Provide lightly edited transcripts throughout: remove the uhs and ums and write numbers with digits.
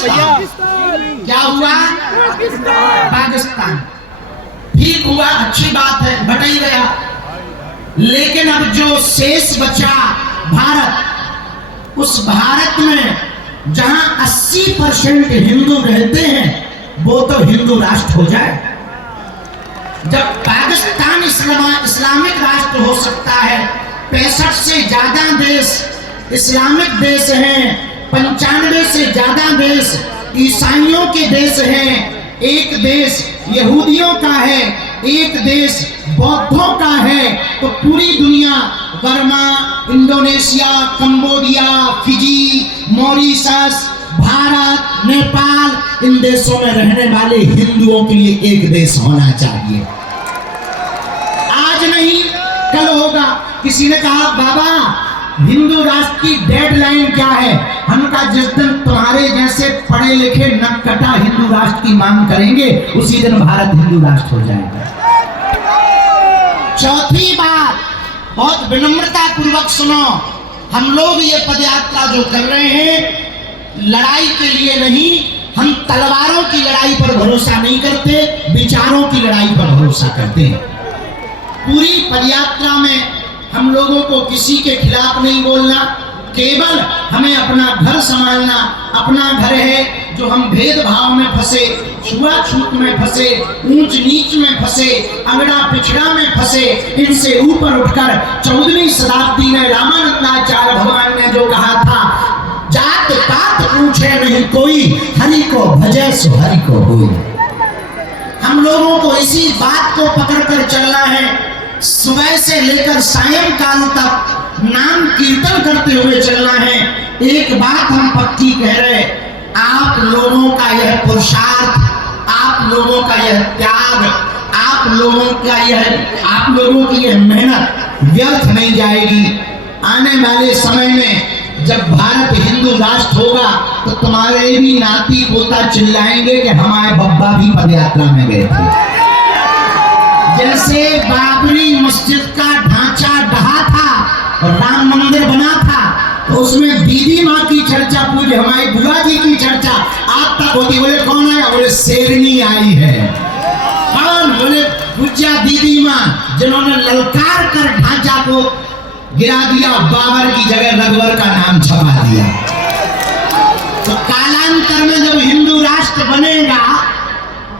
पाकिस्तान। क्या हुआ? पाकिस्तान। ठीक हुआ, अच्छी बात है, बट ही गया। लेकिन अब जो शेष बचा भारत, उस भारत में जहां 80% हिंदू रहते हैं वो तो हिंदू राष्ट्र हो जाए। जब पाकिस्तान इस्लामिक राष्ट्र हो सकता है, 65 से ज्यादा देश इस्लामिक देश हैं, 95 से ज्यादा देश ईसाइयों के देश हैं, एक देश यहूदियों का है, एक देश बौद्धों का है, तो पूरी दुनिया Burma, Indonesia, Cambodia, Fiji, Mauritius, Bharat, Nepal, इन देशों में रहने वाले हिंदुओं के लिए एक देश होना चाहिए। आज नहीं कल होगा। किसी ने कहा बाबा हिंदू राष्ट्र की डेडलाइन क्या है? हम कहा जिस दिन तुम्हारे जैसे पढ़े लिखे नक्कटा हिंदू राष्ट्र की मांग करेंगे उसी दिन भारत हिंदू राष्ट्र हो जाएगा। चौथी बात, बहुत विनम्रता पूर्वक सुनो, हम लोग ये पदयात्रा जो कर रहे हैं लड़ाई के लिए नहीं, हम तलवारों की लड़ाई पर भरोसा नहीं करते, विचारों की लड़ाई पर भरोसा करते हैं। पूरी पदयात्रा में हम लोगों को किसी के खिलाफ नहीं बोलना, केवल हमें अपना घर संभालना। अपना घर है जो हम भेदभाव में फंसे, छुआछूत में फंसे, ऊंच नीच में फंसे, अगड़ा पिछड़ा में फंसे, इनसे ऊपर उठकर 14वीं शताब्दी में रामानंदाचार्य भगवान ने जो कहा था, जात पात पूछे नहीं कोई, हरि को भजे सो हरि को होई। हम लोगों को इसी बात को पकड़कर चलना है। सुबह से लेकर सायंकाल तक नाम कीर्तन करते हुए चलना है। एक बात हम पक्की कह रहे, आप लोगों का यह पुरुषार्थ, आप लोगों का यह त्याग, आप लोगों की यह मेहनत व्यर्थ नहीं जाएगी। आने वाले समय में जब भारत हिंदू राष्ट्र होगा तो तुम्हारे भी नाती पोता चिल्लाएंगे कि हमारे बब्बा भी पदयात्रा में गए थे। जैसे बाबरी मस्जिद का ढांचा ढहा था और राम मंदिर बना था, तो उसमें दीदी माँ की चर्चा, पूज्य हमारी बुआ जी की चर्चा आज तक होती। बोले कौन आया? बोले शेरनी आई है। कौन? बोले पूज्या दीदी माँ, जिन्होंने ललकार कर ढांचा को गिरा दिया, बाबर की जगह रघुवर का नाम छपा दिया। तो कालांतर में जब हिंदू राष्ट्र बनेगा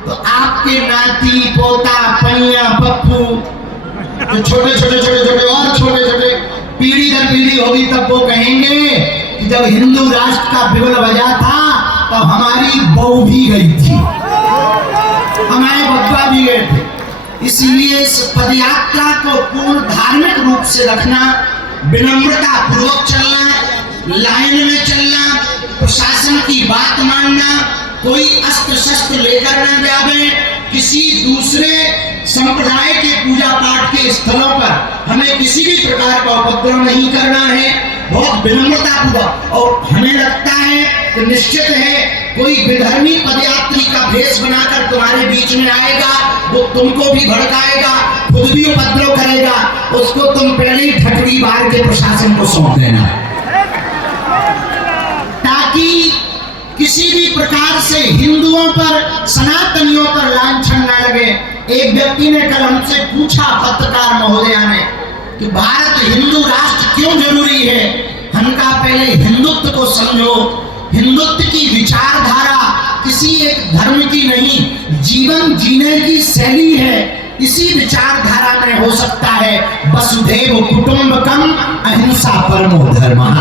तो आपके नाती पोता पैया पप्पू जो छोटे छोटे पीढ़ी दर पीढ़ी होगी, तब वो कहेंगे कि जब हिंदू राष्ट्र का बिगुल बजा था तब हमारी बहू भी गई थी, हमारे बब्बा भी गए थे। इसलिए इस पदयात्रा को पूर्ण धार्मिक रूप से रखना, विनम्रता पूर्वक चलना, लाइन में चलना, प्रशासन की बात मानना, कोई अस्त्र शस्त्र लेकर न जावे, किसी दूसरे संप्रदाय के पूजा पाठ के स्थलों पर हमें किसी भी प्रकार का उपद्रव नहीं करना है, बहुत विनम्रता पूर्वक। और हमें लगता है कि निश्चित है कोई विधर्मी पदयात्री का भेष बनाकर तुम्हारे बीच में आएगा, वो तुमको भी भड़काएगा, खुद भी उपद्रव करेगा, उसको तुम पहले ही ठटरी बार के प्रशासन को सौंप देना, ताकि किसी भी प्रकार से हिंदुओं पर, सनातनियों पर लांछन न लगे। एक व्यक्ति ने कल हमसे पूछा, पत्रकार महोदया ने, कि भारत हिंदू राष्ट्र क्यों जरूरी है? हम कहा पहले हिंदुत्व को समझो। हिंदुत्व की विचारधारा किसी एक धर्म की नहीं, जीवन जीने की शैली है। इसी विचारधारा में हो सकता है वसुधैव कुटुंबकम अहिंसा परमो धर्मः।